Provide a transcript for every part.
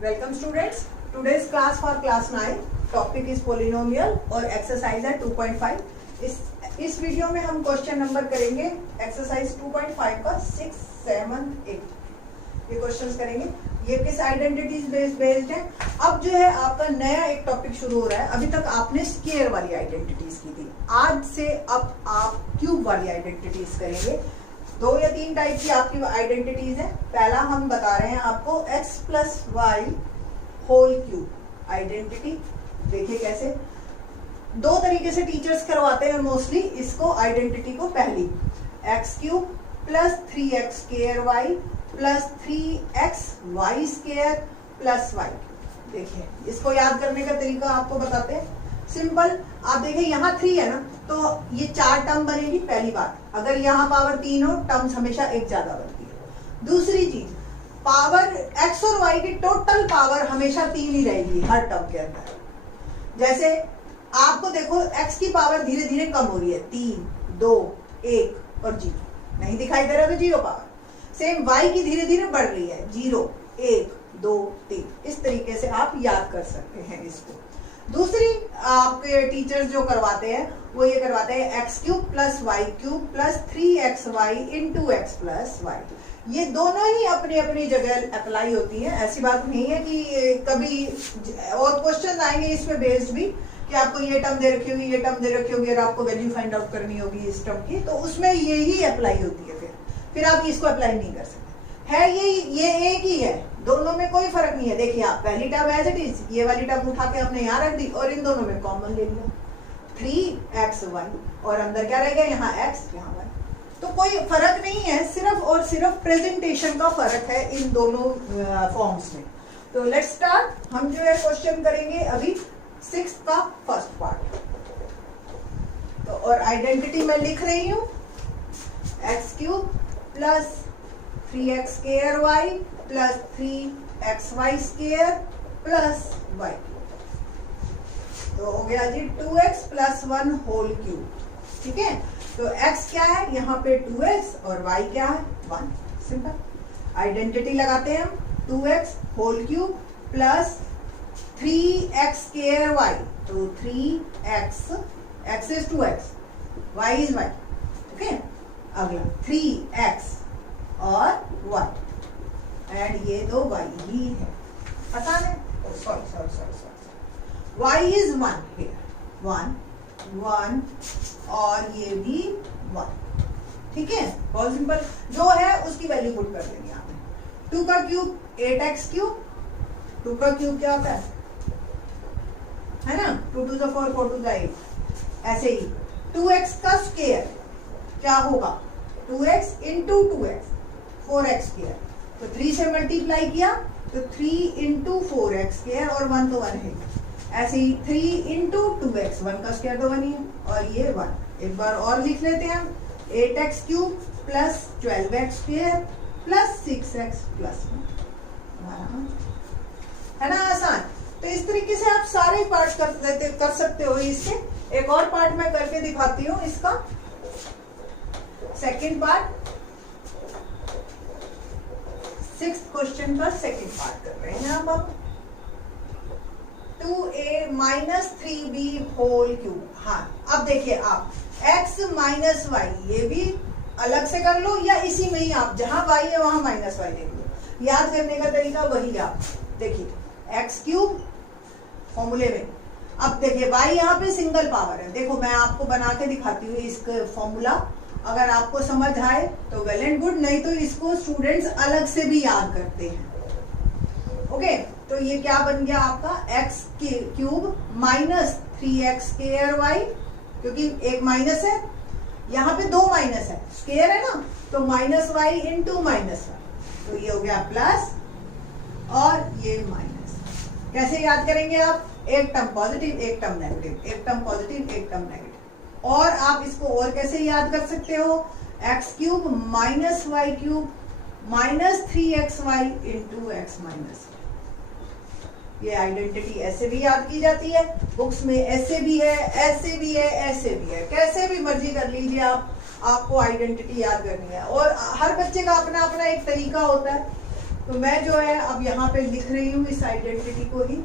Welcome students, today's class for class 9 topic is polynomial और exercise है 2.5। इस video में हम क्वेश्चन नंबर करेंगे एक्सरसाइज 2.5 का 6, 7, 8 ये क्वेश्चंस करेंगे। ये किस आइडेंटिटीज बेस्ड है। अब जो है आपका नया एक टॉपिक शुरू हो रहा है। अभी तक आपने स्क्वायर वाली आइडेंटिटीज की थी, आज से अब आप क्यूब वाली आइडेंटिटीज करेंगे। 2 या 3 टाइप की आपकी आइडेंटिटीज है। पहला हम बता रहे हैं आपको x plus Y whole cube identity. देखिए कैसे 2 तरीके से टीचर्स करवाते हैं मोस्टली इसको आइडेंटिटी को। पहली x cube plus 3x square Y plus 3x Y square plus Y. देखिए इसको याद करने का तरीका आपको बताते हैं। सिंपल, आप देखिए यहाँ 3 है ना, तो ये 4 टर्म बनेगी। पहली बात, अगर यहाँ पावर 3 हो टर्म्स हमेशा एक ज्यादा बनती है। दूसरी चीज, पावर x और y की टोटल पावर हमेशा 3 ही रहेगी हर टर्म के अंदर। जैसे आपको देखो x की पावर धीरे धीरे कम हो रही है, 3, 2, 1 और 0 नहीं दिखाई दे रहा तो 0 पावर। सेम y की धीरे धीरे बढ़ रही है, 0, 1, 2, 3। इस तरीके से आप याद कर सकते हैं इसको। दूसरी आपके टीचर्स जो करवाते हैं वो ये करवाते हैं x cube plus Y cube plus 3xy into X plus Y. ये दोनों ही अपनी अपनी जगह अप्लाई होती है। ऐसी बात नहीं है कि कभी और क्वेश्चन आएंगे इसमें बेस्ड भी कि आपको ये टर्म दे रखी होगी, ये टर्म दे रखी होगी और आपको वैल्यू फाइंड आउट करनी होगी इस टर्म की, तो उसमें ये ही अप्लाई होती है। फिर आप इसको अप्लाई नहीं कर सकते। है ये एक ही है, दोनों में कोई फर्क नहीं है। देखिए आप पहली टर्म एज इट इज, ये वाली टर्म उठा के आपने यहाँ रख दी और इन दोनों में कॉमन ले लिया 3xy और अंदर क्या रहेगा, यहाँ x यहाँ y। तो कोई फर्क नहीं है, सिर्फ और सिर्फ प्रेजेंटेशन का फर्क है इन दोनों फॉर्म्स में। तो लेट्स स्टार्ट। हम जो है क्वेश्चन करेंगे अभी 6 का फर्स्ट पार्ट। तो और आइडेंटिटी मैं लिख रही हूँ x cube plus 3x square Y plus 3xy square plus Y. तो हो गया जी 2x प्लस 1 होल क्यूब। ठीक है, तो x क्या है यहाँ पे 2x और y क्या है 1। सिंपल आइडेंटिटी लगाते हैं हम। 2x whole cube plus 3x square Y, तो 3x, x is 2x, y is y। Okay, अगला 3x और 1 एंड ये दो y ही है। आसान है। सॉरी y इज 1 here, 1 और ये भी 1। ठीक है, बहुत सिंपल। जो है उसकी वैल्यू पुट कर देंगे आपने। 2 का क्यूब 8x क्यूब। 2 का क्यूब क्या होता है ना, 2 2 4, 4 2 8। ऐसे ही 2x का स्क्वायर क्या होगा, 2x into 2x 4x square. तो 3 से मल्टीप्लाई किया तो 3 इंटू 4x स्क्वायर और 1 तो 1 है। ऐसे ही 3 इंटू 2x, 1 का स्क्वायर तो 1 ही है और ये 1। एक बार और लिख लेते हैं हम, 8x cube plus 12x square plus 6x plus 1। है ना आसान। तो इस तरीके से आप सारे पार्ट कर सकते हो इसके। एक और पार्ट मैं करके दिखाती हूँ इसका, सेकेंड पार्ट। 6th क्वेश्चन का सेकेंड पार्ट कर रहे हैं अब हम। 2a minus 3b whole cube. हाँ, अब देखिए आप x माइनस वाई ये भी अलग से कर लो या इसी में ही आप जहां y है वहां माइनस वाई देख लो। याद करने का तरीका वही है। आप देखिए x क्यूब फॉर्मूले में, अब देखिए y यहाँ पे सिंगल पावर है। देखो मैं आपको बना के दिखाती हूँ इसका फॉर्मूला। अगर आपको समझ आए तो वेल एंड गुड, नहीं तो इसको स्टूडेंट्स अलग से भी याद करते हैं। ओके, तो ये क्या बन गया आपका x cube minus 3x square Y, क्योंकि एक माइनस है यहाँ पे, 2 माइनस है, स्क्वायर है ना, तो minus Y into minus Y. तो ये हो गया प्लस और ये माइनस। कैसे याद करेंगे आप, एक टर्म पॉजिटिव एक टर्म नेगेटिव, एक टर्म पॉजिटिव एक टर्म नेगेटिव। और आप इसको और कैसे याद कर सकते हो, x cube minus Y cube minus 3xy into X minus. ये आइडेंटिटी ऐसे भी याद की जाती है बुक्स में, ऐसे भी है, ऐसे भी है, ऐसे भी है। कैसे भी मर्जी कर लीजिए आप, आपको आइडेंटिटी याद करनी है। और हर बच्चे का अपना अपना एक तरीका होता है। तो मैं जो है अब यहाँ पे लिख रही हूँ इस आइडेंटिटी को ही,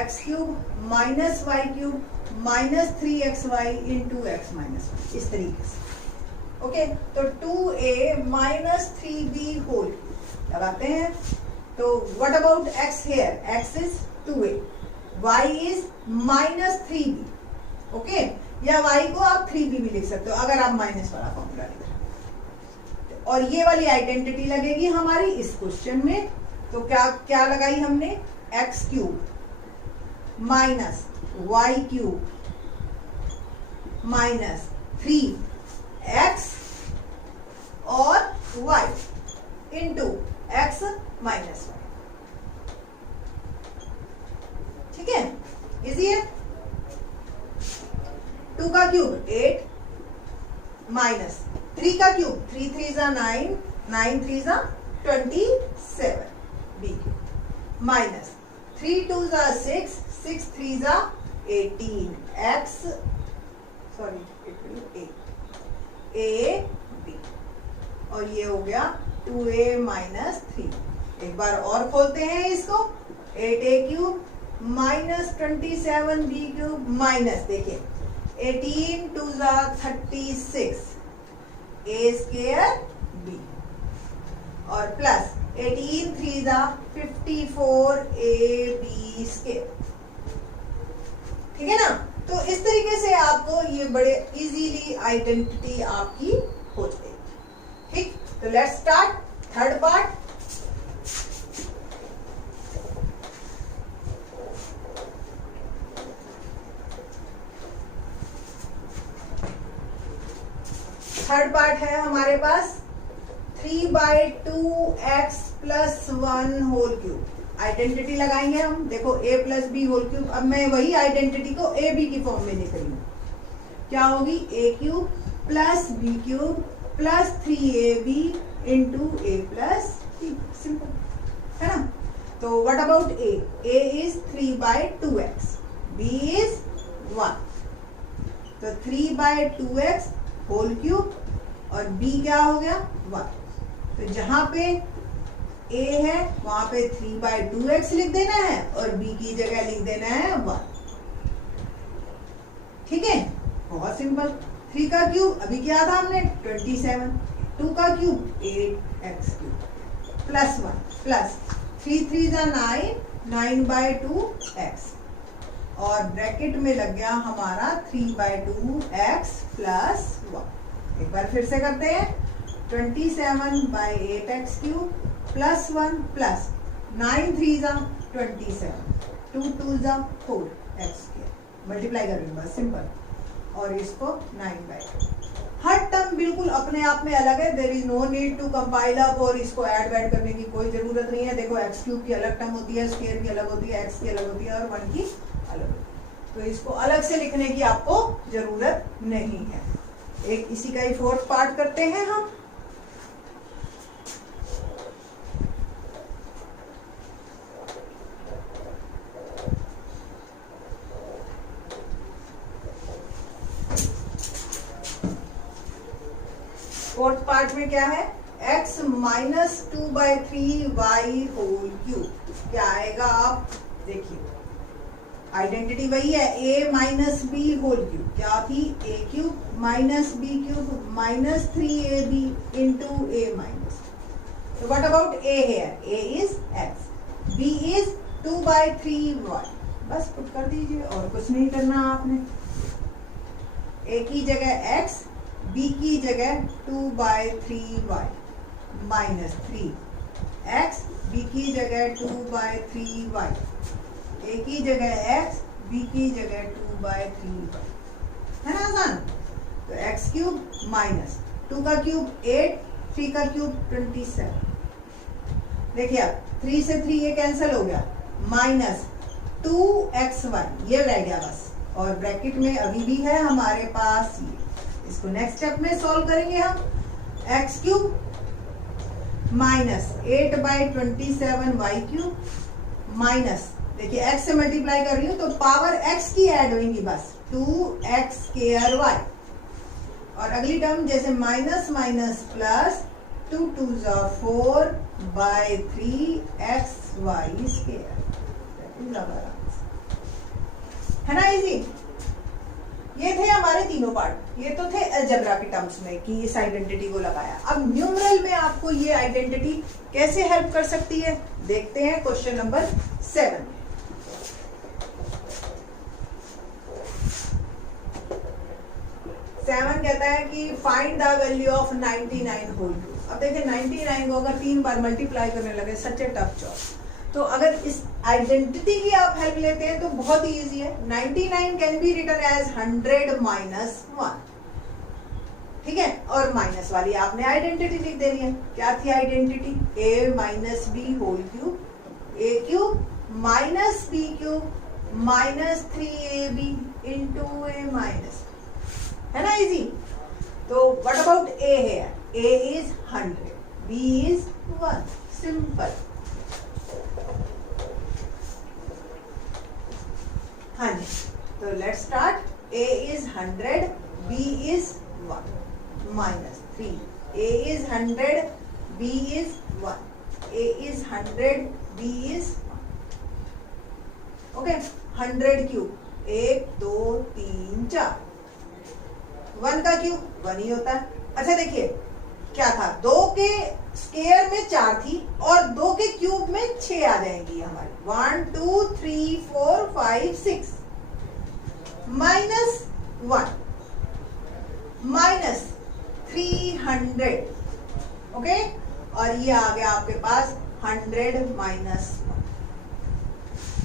X cube minus Y cube minus 3xy into X minus 1, इस तरीके से। ओके, तो 2a माइनस 3b होल लगाते हैं। तो what about x here, x is 2a, y is minus 3b। Okay, या y को आप 3b भी लिख सकते हो अगर आप माइनस वाला फॉर्मूला लिख रहे हो। और ये वाली आइडेंटिटी लगेगी हमारी इस क्वेश्चन में। तो क्या क्या लगाई हमने, x cube minus Y cube minus 3x और y इंटू x माइनस 1। ठीक है, इजी है। 2 का क्यूब 8 माइनस 3 का क्यूब 3 3 जा 9, 9 3 जा 27 b क्यूब माइनस 3 2 जा 6, 6 3 जा 18 x, सॉरी a b, और ये हो गया 2a माइनस 3। एक बार और खोलते हैं इसको, 8a cube minus 27b cube minus, देखिए 18 2 जा 36 a स्क्वायर b, और प्लस 18 3 जा 54 a b स्क्वायर। ठीक है ना। तो इस तरीके से आपको ये बड़े इजीली आइडेंटिटी आपकी हो जाएगी। ठीक, तो let's start third part. Third part है हमारे पास 3/2x plus 1 whole cube. Identity लगाएंगे हम, देखो a plus B whole cube. अब मैं वही आइडेंटिटी को ए बी की फॉर्म में लिख रही हूँ। क्या होगी, a cube plus B cube plus 3ab into a plus b, simple है ना। तो what about a, a is 3/2x, b is 1, तो 3/2x होल क्यूब और b क्या हो गया 1। तो जहां पे a है वहां पे 3/2x लिख देना है और b की जगह लिख देना है 1। ठीक है, बहुत सिंपल। 3 का क्यूब अभी क्या था हमने 27, 2 का cube 8x cube plus 1 plus 3 3 जा 9, 9/2x, और ब्रैकेट में लग गया हमारा 3/2x प्लस 1। एक बार फिर से करते हैं, 27/8x क्यूब प्लस 1 प्लस 9 3 जा 27, 2 2 जा 4x स्क्वायर, मल्टीप्लाई कर रही हूँ बस, सिंपल। और इसको 9/2। हर टर्म बिल्कुल अपने आप में अलग है, there is no need to compile up और इसको ऐड वैड करने की कोई जरूरत नहीं है। देखो एक्स क्यूब की अलग टर्म होती है, स्क्वायर की अलग होती है, एक्स की अलग होती है और 1 की अलग होती है। तो इसको अलग से लिखने की आपको जरूरत नहीं है। एक इसी का ही फोर्थ पार्ट करते हैं हम। फोर्थ पार्ट में क्या है, x minus 2/3y whole cube. क्या आएगा आप देखिए, आइडेंटिटी वही है, a minus B whole cube. क्या थी, a cube minus B cube minus 3ab into a minus. तो what about a here, a is x, b is 2/3y। बस पुट कर दीजिए, और कुछ नहीं करना आपने। a की जगह x, b की जगह 2/3y माइनस 3x, b की जगह 2/3y, a की जगह x, b की जगह 2/3y, है ना आसान। तो x क्यूब माइनस 2 का क्यूब 8, 3 का क्यूब 27। देखिए अब 3 से 3 ये कैंसिल हो गया, माइनस 2xy ये रह गया बस, और ब्रैकेट में अभी भी है हमारे पास ये। इसको नेक्स्ट स्टेप में सॉल्व करेंगे हम। X cube minus 8/27y cube minus, देखिए x से मल्टीप्लाई कर रही हूँ तो पावर x की ऐड होगी बस, 2x स्क्वायर y। और अगली टर्म जैसे minus minus plus 2 2 4 by 3xy square, है ना इजी। ये थे हमारे तीनों पार्ट, ये तो थे अलजेब्रा के टर्म्स में कि इस आइडेंटिटी को लगाया। अब न्यूमरल में आपको ये आइडेंटिटी कैसे हेल्प कर सकती है देखते हैं क्वेश्चन नंबर 7। कहता है कि find the value of 99 whole cube. अब देखिए 99 को अगर 3 बार मल्टीप्लाई करने लगे, सच ए टफ जॉब। तो अगर इस आइडेंटिटी की आप हेल्प लेते हैं तो बहुत ही इजी है। 99 can be written as 100 minus 1, ठीक है। और माइनस वाली आपने आइडेंटिटी लिख देनी है। क्या थी आइडेंटिटी? a minus B whole cube, A cube minus B cube minus 3ab into A minus, है ना इजी। तो व्हाट अबाउट a है? a is 100, b is 1, simple. हाँ जी, तो let's start. a is 100, b is 1 minus 3, a is 100, b is 1, a is 100, b is 1। Okay, 100 cube 1 2 3 4, 1 का cube 1 ही होता है। अच्छा देखिए क्या था, 2 के स्क्वायर में 4 थी और 2 के क्यूब में 6 आ जाएंगी हमारी। 1 2 3 4 5 6 माइनस 1 माइनस 300, ओके। और ये आ गया आपके पास 100 माइनस 1।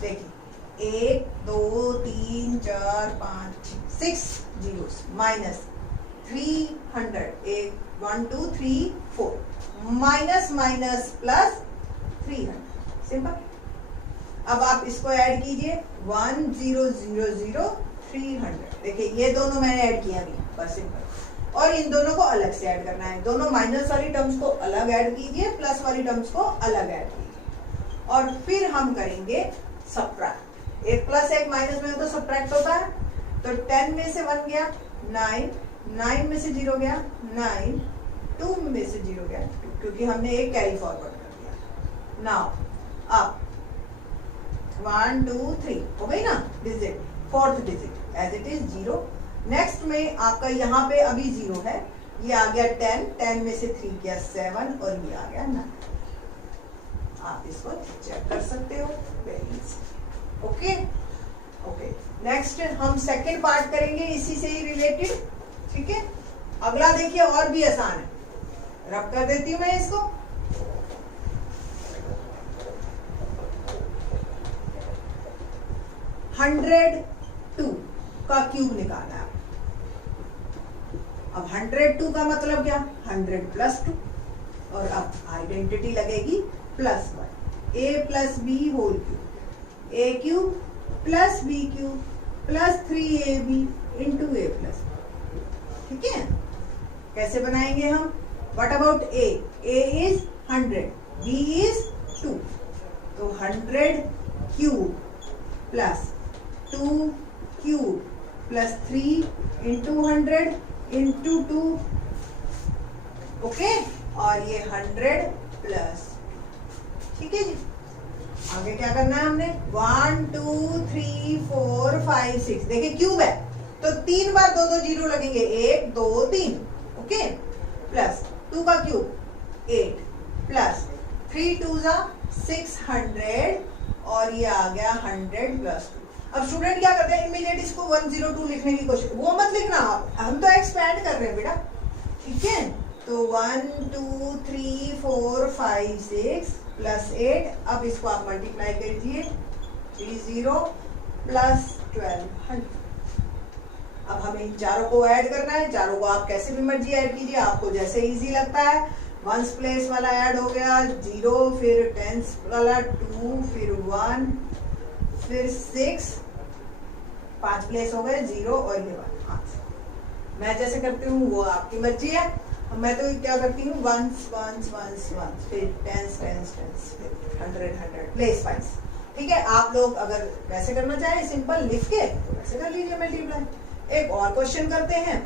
देखिए 1 2 3 4 5 6 zeros minus 300, 1 2 3 4 minus minus plus 300, simple. अब आप इसको ऐड कीजिए 1 0 0 0 300। देखिए ये दोनों मैंने ऐड किया अभी, बस सिंपल। और इन दोनों को अलग से ऐड करना है। दोनों माइनस वाली टर्म्स को अलग ऐड कीजिए, प्लस वाली टर्म्स को अलग ऐड कीजिए। और फिर हम करेंगे सबट्रैक्ट। एक प्लस एक माइनस में तो सबट्रैक्ट होता है। तो 10 में से 1 गया 9, 9 में से 0 गया 9, 2 में से 0 गया 2, क्योंकि हमने एक कैरी फॉरवर्ड कर दिया। नाउ अब 1 2 3 हो गई ना digit, fourth digit as it is 0। Next में आपका यहाँ पे अभी 0 है, ये आ गया 10, 10 में से 3 गया 7 और ये आ गया 9। आप इसको चेक कर सकते हो, very easy. Okay okay, next हम सेकंड पार्ट करेंगे इसी से ही रिलेटेड, ठीक है। अगला देखिए और भी आसान है, रब कर देती हूं मैं इसको। हंड्रेड 2 का क्यूब निकालना है। अब 102 का मतलब क्या? 100 प्लस 2, और अब आइडेंटिटी लगेगी plus 1, a plus B whole cube, A cube plus B cube plus 3ab into a plus, ठीक है। कैसे बनाएंगे हम? What about a? a is 100, b is 2, तो 100 cube plus 2 cube plus 3 into 100 into 2, okay. और ये 100 plus, ठीक है जी। आगे क्या करना है हमने? 1 2 3 4 5 6, देखिए क्यूब है तो 3 बार 2 2 जीरो लगेंगे, 1 2 3, ओके। प्लस 2 का क्यूब 8 प्लस 3 2 600 और ये आ गया 100 प्लस 2। अब स्टूडेंट क्या करते हैं, इमीडिएट इसको 102 लिखने की कोशिश, वो मत लिखना, हम तो एक्सपैंड कर रहे हैं बेटा, ठीक है। तो 1 2 3 4 5 6 प्लस 8, अब इसको आप मल्टीप्लाई कीजिए 30 प्लस 1200। अब हमें इन चारों को ऐड करना है। चारों को आप कैसे भी मर्जी ऐड कीजिए, आपको जैसे इजी लगता है। 1s प्लेस वाला ऐड हो गया 0, फिर 10s वाला 2, फिर 1, फिर 6, 5 प्लेस हो गए 0 और ये 1। मैं जैसे करती हूँ वो आपकी मर्जी है। मैं तो क्या करती हूँ 1s 1s 1s 1s, फिर 10s 10s 10s, फिर 100 100 प्लेस वाइज, ठीक है। आप लोग अगर वैसे करना चाहें सिंपल लिख के तो वैसे कर लीजिए मल्टीप्लाई। एक और क्वेश्चन करते हैं।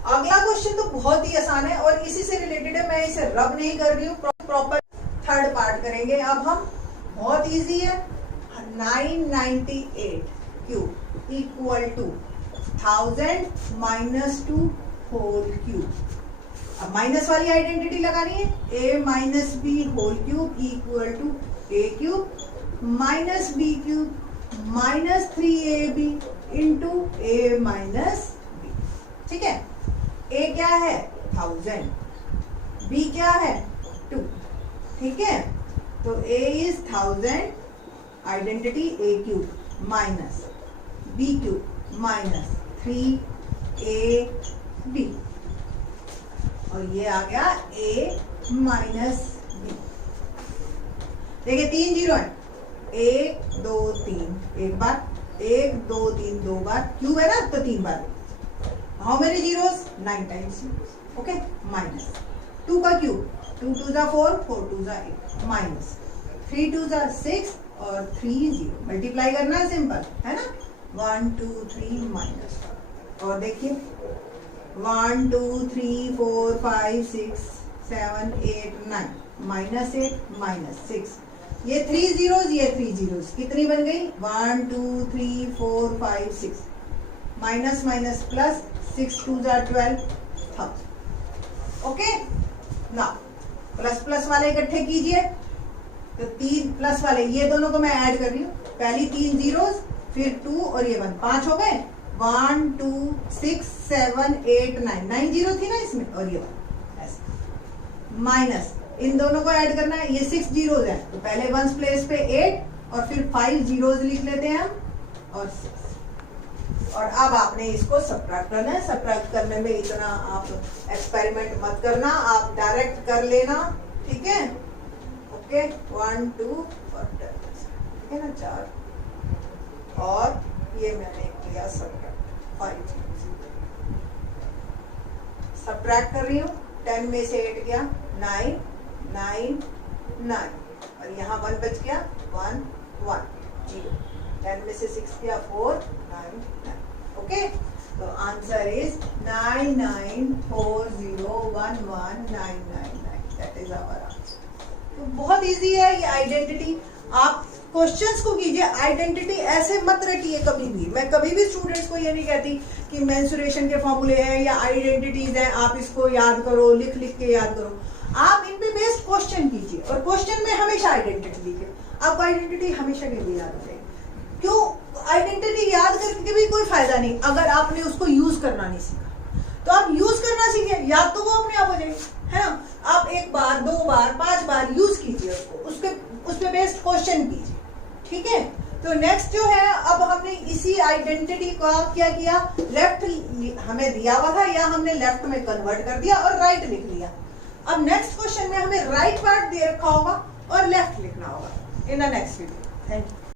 अगला क्वेश्चन तो बहुत ही आसान है और इसी से रिलेटेड है, मैं इसे रब नहीं कर रही हूँ, प्रॉपर थर्ड पार्ट करेंगे अब हम। बहुत इजी है। 998 cube equal to 1000 minus 2 whole cube. अब माइनस वाली आइडेंटिटी लगानी है, a minus B whole cube equal to a cube minus B cube minus 3ab into a minus b. ठीक है, a क्या है 1000, b क्या है 2। ठीक है, तो a is 1000 identity a cube minus b cube minus 3ab और ये आ गया a माइनस बी। देखिए 3 जीरो है, 1 2 3 एक बार, 1 2 3 दो बार, क्यूब है ना तो 3 बार। How many zeros 9 times. Okay, minus 2 का क्यूब 2 2 जा 4 4 2 जा 8 माइनस 3 2 जा 6 और 3 0 मल्टीप्लाई करना है, सिंपल है ना। 1 2 3 माइनस और देखिए 1 2 3 4 5 6 7 8 9 माइनस 8 माइनस 6, ये 3 जीरोस ये 3 जीरोस कितनी बन गई 1 2 3 4 5 6 माइनस माइनस प्लस 6 2 जा 12। ओके, ना प्लस प्लस वाले इकट्ठे कीजिए तो 3 प्लस वाले ये दोनों को मैं ऐड कर रही हूँ, पहली 3 जीरोस फिर 2 और ये 1, 5 हो गए। 1 2 6 7 8 9 9 जीरो थी ना इसमें और ये 1 ऐसे माइनस इन दोनों को ऐड करना है, ये 6 जीरोस है तो पहले 1 प्लेस पे 8 और फिर 5 जीरोस लिख लेते हैं हम और 6। और अब आपने इसको सब्ट्रैक्ट करना है। सब्ट्रैक्ट करने में इतना आप एक्सपेरिमेंट मत करना, आप डायरेक्ट कर लेना। ठीक है, ओके 1 2 और ठीक है ना 4 और ये मैंने किया सब्ट्रैक्ट 5 सब्ट्रैक्ट कर रही हूँ। 10 में से 8 गया 9 9 9 और यहाँ 1 बच गया 1 1 0। 10 में से 6 गया 4 9 9। ओके, तो answer is 9940119999। That is our answer. तो बहुत इजी है ये आइडेंटिटी। आप क्वेश्चंस को कीजिए, आइडेंटिटी ऐसे मत रखिए कभी भी। मैं कभी भी स्टूडेंट्स को ये नहीं कहती कि मेंसुरेशन के फॉर्मूले हैं या आइडेंटिटीज हैं आप इसको याद करो, लिख लिख के याद करो। आप इन पे बेस्ड क्वेश्चन कीजिए और क्वेश्चन में हमेशा आइडेंटिटी लिखिए, आपको आइडेंटिटी हमेशा के लिए याद रहेगी। क्यों, आइडेंटिटी याद करके भी कोई फायदा नहीं अगर आपने उसको यूज करना नहीं सीखा। तो आप यूज करना सीखे, याद तो वो अपने आप हो जाएगी, है ना। आप 1 बार 2 बार 5 बार यूज कीजिए उसको, उस पे बेस्ड क्वेश्चन कीजिए। ठीक है, तो नेक्स्ट जो है, अब हमने इसी आइडेंटिटी का क्या किया, लेफ्ट हमें दिया हुआ था या हमने लेफ्ट में कन्वर्ट कर दिया और राइट लिख लिया। अब नेक्स्ट क्वेश्चन में हमें राइट पार्ट दे रखा होगा और लेफ्ट लिखना होगा in the next video. Thank you.